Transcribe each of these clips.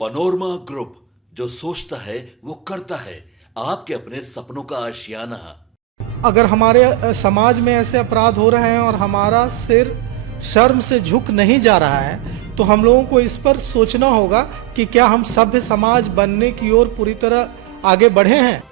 Panorama group, जो सोचता है वो करता है। आपके अपने सपनों का आशियाना। अगर हमारे समाज में ऐसे अपराध हो रहे हैं और हमारा सिर शर्म से झुक नहीं जा रहा है, तो हम लोगों को इस पर सोचना होगा कि क्या हम सभ्य समाज बनने की ओर पूरी तरह आगे बढ़े हैं।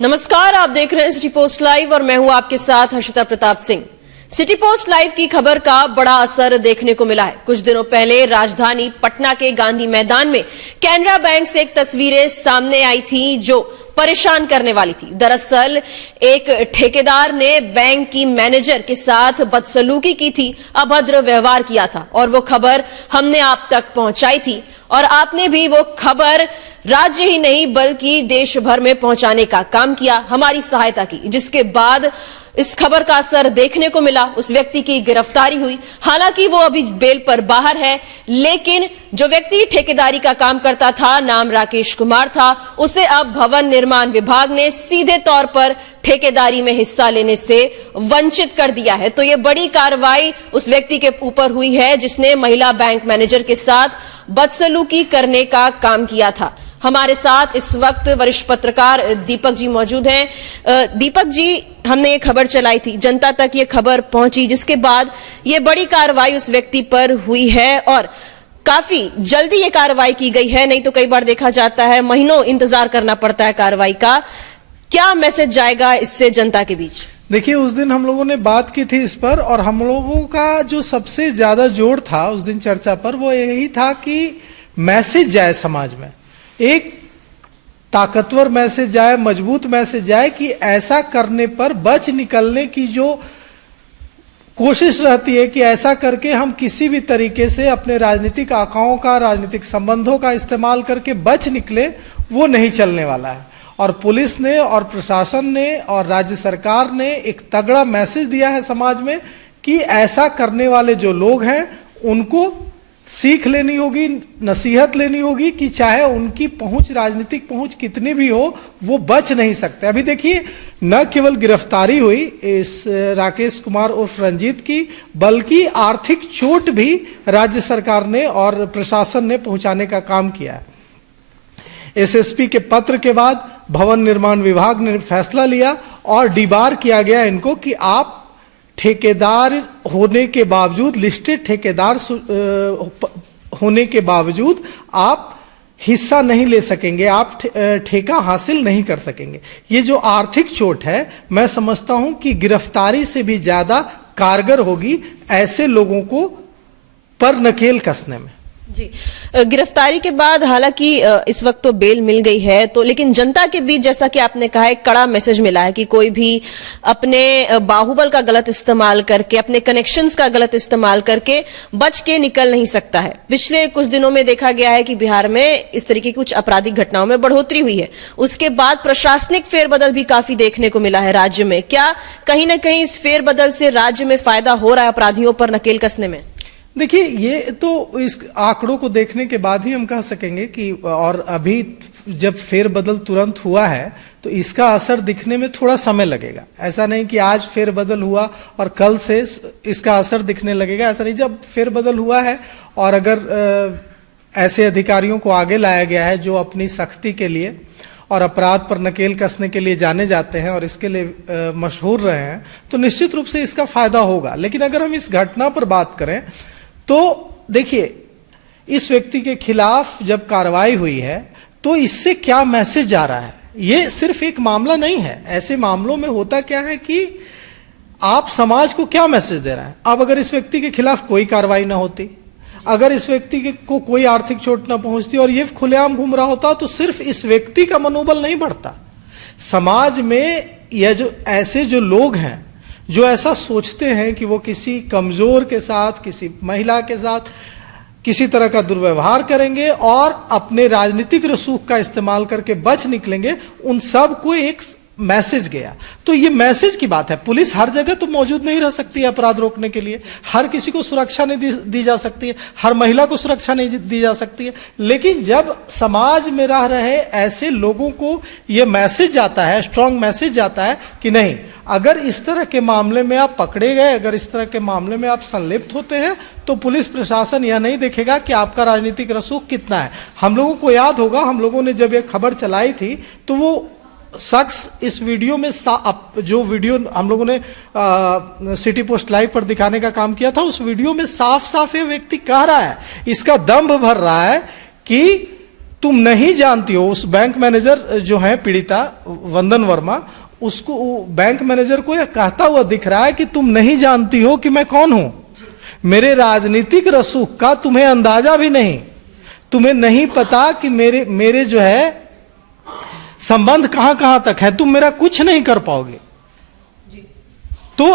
नमस्कार, आप देख रहे हैं सिटी पोस्ट लाइव और मैं हूं आपके साथ Harshita Pratap Singh. City post live की खबर का बड़ा असर देखने को मिला है। कुछ दिनों पहले राजधानी पटना के गांधी मैदान में कैनरा बैंक से एक तस्वीरें सामने आई थी जो परेशान करने वाली थी। दरअसल एक ठेकेदार ने बैंक की मैनेजर के साथ बदसलूकी की थी, अभद्र व्यवहार किया था और वो खबर हमने आप तक पहुंचाई थी और आपने भी वो खबर राज्य ही नहीं बल्कि देश भर में पहुंचाने का काम किया, हमारी सहायता की, जिसके बाद इस खबर का असर देखने को मिला। उस व्यक्ति की गिरफ्तारी हुई। हालांकि वो अभी बेल पर बाहर है, लेकिन जो व्यक्ति ठेकेदारी का काम करता था, नाम राकेश कुमार था, उसे अब भवन निर्माण विभाग ने सीधे तौर पर ठेकेदारी में हिस्सा लेने से वंचित कर दिया है। तो ये बड़ी कार्रवाई उस व्यक्ति के ऊपर हुई है जिसने महिला बैंक मैनेजर के साथ बदसलूकी करने का काम किया था। हमारे साथ इस वक्त वरिष्ठ पत्रकार दीपक जी मौजूद हैं। दीपक जी, हमने ये खबर चलाई थी, जनता तक ये खबर पहुंची, जिसके बाद ये बड़ी कार्रवाई उस व्यक्ति पर हुई है और काफी जल्दी ये कार्रवाई की गई है। नहीं तो कई बार देखा जाता है महीनों इंतजार करना पड़ता है कार्रवाई का। क्या मैसेज जाएगा इससे जनता के बीच? देखिए, उस दिन हम लोगों ने बात की थी इस पर और हम लोगों का जो सबसे ज्यादा जोर था उस दिन चर्चा पर, वो यही था कि मैसेज जाए समाज में, एक ताकतवर मैसेज जाए, मजबूत मैसेज जाए कि ऐसा करने पर बच निकलने की जो कोशिश रहती है कि ऐसा करके हम किसी भी तरीके से अपने राजनीतिक आकाओं का, राजनीतिक संबंधों का इस्तेमाल करके बच निकले, वो नहीं चलने वाला है। और पुलिस ने और प्रशासन ने और राज्य सरकार ने एक तगड़ा मैसेज दिया है समाज में कि ऐसा करने वाले जो लोग हैं उनको सीख लेनी होगी, नसीहत लेनी होगी कि चाहे उनकी पहुंच, राजनीतिक पहुंच कितनी भी हो, वो बच नहीं सकते। अभी देखिए, न केवल गिरफ्तारी हुई इस राकेश कुमार उर्फ रंजीत की, बल्कि आर्थिक चोट भी राज्य सरकार ने और प्रशासन ने पहुंचाने का काम किया है। एसएसपी के पत्र के बाद भवन निर्माण विभाग ने फैसला लिया और डिबार किया गया इनको कि आप ठेकेदार होने के बावजूद, लिस्टेड ठेकेदार होने के बावजूद आप हिस्सा नहीं ले सकेंगे, आप ठेका हासिल नहीं कर सकेंगे। ये जो आर्थिक चोट है, मैं समझता हूं कि गिरफ्तारी से भी ज्यादा कारगर होगी ऐसे लोगों को पर नकेल कसने में। जी, गिरफ्तारी के बाद हालांकि इस वक्त तो बेल मिल गई है, तो लेकिन जनता के बीच जैसा कि आपने कहा, एक कड़ा मैसेज मिला है कि कोई भी अपने बाहुबल का गलत इस्तेमाल करके, अपने कनेक्शंस का गलत इस्तेमाल करके बच के निकल नहीं सकता है। पिछले कुछ दिनों में देखा गया है कि बिहार में इस तरीके की कुछ आपराधिक घटनाओं में बढ़ोतरी हुई है। उसके बाद प्रशासनिक फेरबदल भी काफी देखने को मिला है राज्य में। क्या कहीं ना कहीं इस फेरबदल से राज्य में फायदा हो रहा है अपराधियों पर नकेल कसने में? देखिए, ये तो इस आंकड़ों को देखने के बाद ही हम कह सकेंगे कि, और अभी जब फेरबदल तुरंत हुआ है तो इसका असर दिखने में थोड़ा समय लगेगा। ऐसा नहीं कि आज फेरबदल हुआ और कल से इसका असर दिखने लगेगा, ऐसा नहीं। जब फेरबदल हुआ है और अगर ऐसे अधिकारियों को आगे लाया गया है जो अपनी सख्ती के लिए और अपराध पर नकेल कसने के लिए जाने जाते हैं और इसके लिए मशहूर रहे हैं, तो निश्चित रूप से इसका फायदा होगा। लेकिन अगर हम इस घटना पर बात करें तो देखिए, इस व्यक्ति के खिलाफ जब कार्रवाई हुई है तो इससे क्या मैसेज जा रहा है? ये सिर्फ एक मामला नहीं है। ऐसे मामलों में होता क्या है कि आप समाज को क्या मैसेज दे रहे हैं। अब अगर इस व्यक्ति के खिलाफ कोई कार्रवाई ना होती, अगर इस व्यक्ति को कोई आर्थिक चोट ना पहुंचती और ये खुलेआम घूम रहा होता, तो सिर्फ इस व्यक्ति का मनोबल नहीं बढ़ता। समाज में यह जो ऐसे जो लोग हैं जो ऐसा सोचते हैं कि वो किसी कमजोर के साथ, किसी महिला के साथ किसी तरह का दुर्व्यवहार करेंगे और अपने राजनीतिक रसूख का इस्तेमाल करके बच निकलेंगे, उन सब को एक मैसेज गया। तो ये मैसेज की बात है। पुलिस हर जगह तो मौजूद नहीं रह सकती है अपराध रोकने के लिए, हर किसी को सुरक्षा नहीं दी जा सकती है, हर महिला को सुरक्षा नहीं दी जा सकती है। लेकिन जब समाज में रह रहे ऐसे लोगों को ये मैसेज जाता है, स्ट्रांग मैसेज जाता है कि नहीं, अगर इस तरह के मामले में आप पकड़े गए, अगर इस तरह के मामले में आप संलिप्त होते हैं, तो पुलिस प्रशासन यह नहीं देखेगा कि आपका राजनीतिक रसूख कितना है। हम लोगों को याद होगा, हम लोगों ने जब ये खबर चलाई थी तो वो शख्स इस वीडियो में जो वीडियो हम लोगों ने सिटी पोस्ट लाइव पर दिखाने का काम किया था, उस वीडियो में साफ साफ ये व्यक्ति कह रहा है, इसका दंभ भर रहा है कि तुम नहीं जानती हो। उस बैंक मैनेजर जो है पीड़िता वंदन वर्मा, उसको बैंक मैनेजर को यह कहता हुआ दिख रहा है कि तुम नहीं जानती हो कि मैं कौन हूं, मेरे राजनीतिक रसूख का तुम्हें अंदाजा भी नहीं, तुम्हें नहीं पता कि मेरे जो है संबंध कहां कहां तक है, तुम मेरा कुछ नहीं कर पाओगे। तो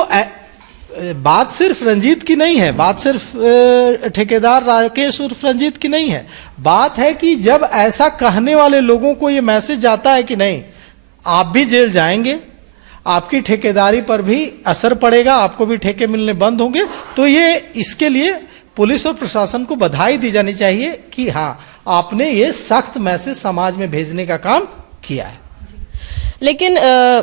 बात सिर्फ रंजीत की नहीं है, बात सिर्फ ठेकेदार राकेश उर्फ रंजीत की नहीं है। बात है कि जब ऐसा कहने वाले लोगों को यह मैसेज जाता है कि नहीं, आप भी जेल जाएंगे, आपकी ठेकेदारी पर भी असर पड़ेगा, आपको भी ठेके मिलने बंद होंगे, तो ये इसके लिए पुलिस और प्रशासन को बधाई दी जानी चाहिए कि हाँ, आपने ये सख्त मैसेज समाज में भेजने का काम किया है। लेकिन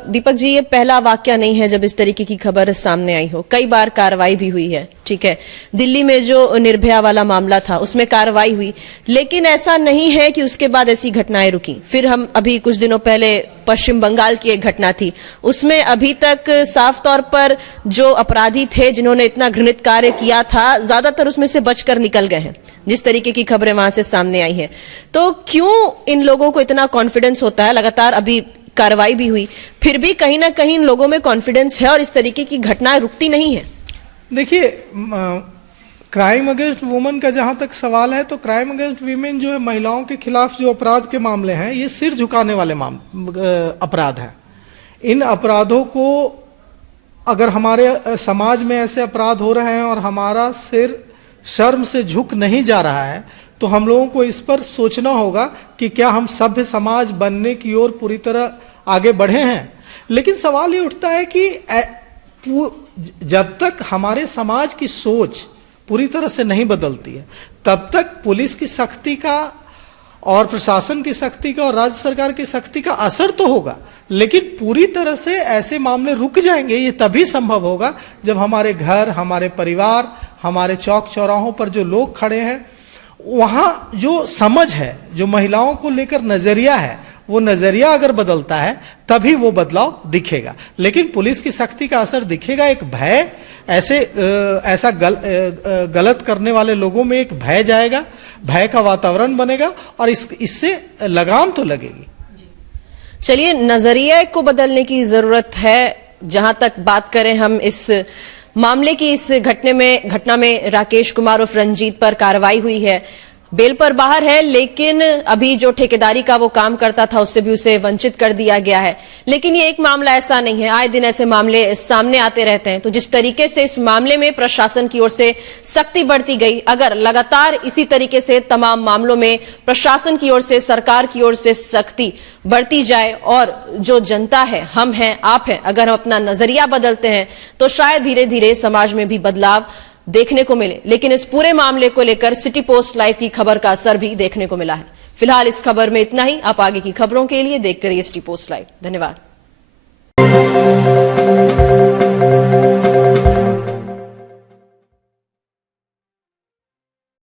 दीपक जी, ये पहला वाकया नहीं है जब इस तरीके की खबर सामने आई हो, कई बार कार्रवाई भी हुई है। ठीक है, दिल्ली में जो निर्भया वाला मामला था उसमें कार्रवाई हुई, लेकिन ऐसा नहीं है कि उसके बाद ऐसी घटनाएं रुकी। फिर हम अभी कुछ दिनों पहले पश्चिम बंगाल की एक घटना थी, उसमें अभी तक साफ तौर पर जो अपराधी थे जिन्होंने इतना घृणित कार्य किया था, ज्यादातर उसमें से बचकर निकल गए हैं, जिस तरीके की खबरें वहां से सामने आई हैं। तो क्यों इन लोगों को इतना कॉन्फिडेंस होता है? लगातार अभी कार्रवाई भी हुई, फिर भी कहीं ना कहीं इन लोगों में कॉन्फिडेंस है और इस तरीके की घटनाएं रुकती नहीं है। देखिए, क्राइम अगेंस्ट वुमेन का जहां तक सवाल है, तो क्राइम अगेंस्ट वीमेन जो है, महिलाओं के खिलाफ जो अपराध के मामले हैं, ये सिर झुकाने वाले अपराध हैं। इन अपराधों को अगर हमारे समाज में ऐसे अपराध हो रहे हैं और हमारा सिर शर्म से झुक नहीं जा रहा है, तो हम लोगों को इस पर सोचना होगा कि क्या हम सभ्य समाज बनने की ओर पूरी तरह आगे बढ़े हैं। लेकिन सवाल ये उठता है कि जब तक हमारे समाज की सोच पूरी तरह से नहीं बदलती है, तब तक पुलिस की सख्ती का और प्रशासन की सख्ती का और राज्य सरकार की सख्ती का असर तो होगा, लेकिन पूरी तरह से ऐसे मामले रुक जाएंगे, ये तभी संभव होगा जब हमारे घर, हमारे परिवार, हमारे चौक चौराहों पर जो लोग खड़े हैं, वहाँ जो समझ है, जो महिलाओं को लेकर नजरिया है, वो नजरिया अगर बदलता है तभी वो बदलाव दिखेगा। लेकिन पुलिस की सख्ती का असर दिखेगा। एक भय, ऐसा गलत करने वाले लोगों में एक भय जाएगा, भय का वातावरण बनेगा और इससे लगाम तो लगेगी। चलिए, नजरिया को बदलने की जरूरत है। जहां तक बात करें हम इस मामले की, इस घटना में राकेश कुमार उर्फ रंजीत पर कार्रवाई हुई है, बेल पर बाहर है, लेकिन अभी जो ठेकेदारी का वो काम करता था उससे भी उसे वंचित कर दिया गया है। लेकिन ये एक मामला ऐसा नहीं है, आए दिन ऐसे मामले सामने आते रहते हैं। तो जिस तरीके से इस मामले में प्रशासन की ओर से सख्ती बढ़ती गई, अगर लगातार इसी तरीके से तमाम मामलों में प्रशासन की ओर से, सरकार की ओर से सख्ती बढ़ती जाए और जो जनता है, हम हैं, आप हैं, अगर हम अपना नजरिया बदलते हैं तो शायद धीरे धीरे समाज में भी बदलाव देखने को मिले। लेकिन इस पूरे मामले को लेकर सिटी पोस्ट लाइव की खबर का असर भी देखने को मिला है। फिलहाल इस खबर में इतना ही। आप आगे की खबरों के लिए देखते रहिए सिटी पोस्ट लाइव। धन्यवाद।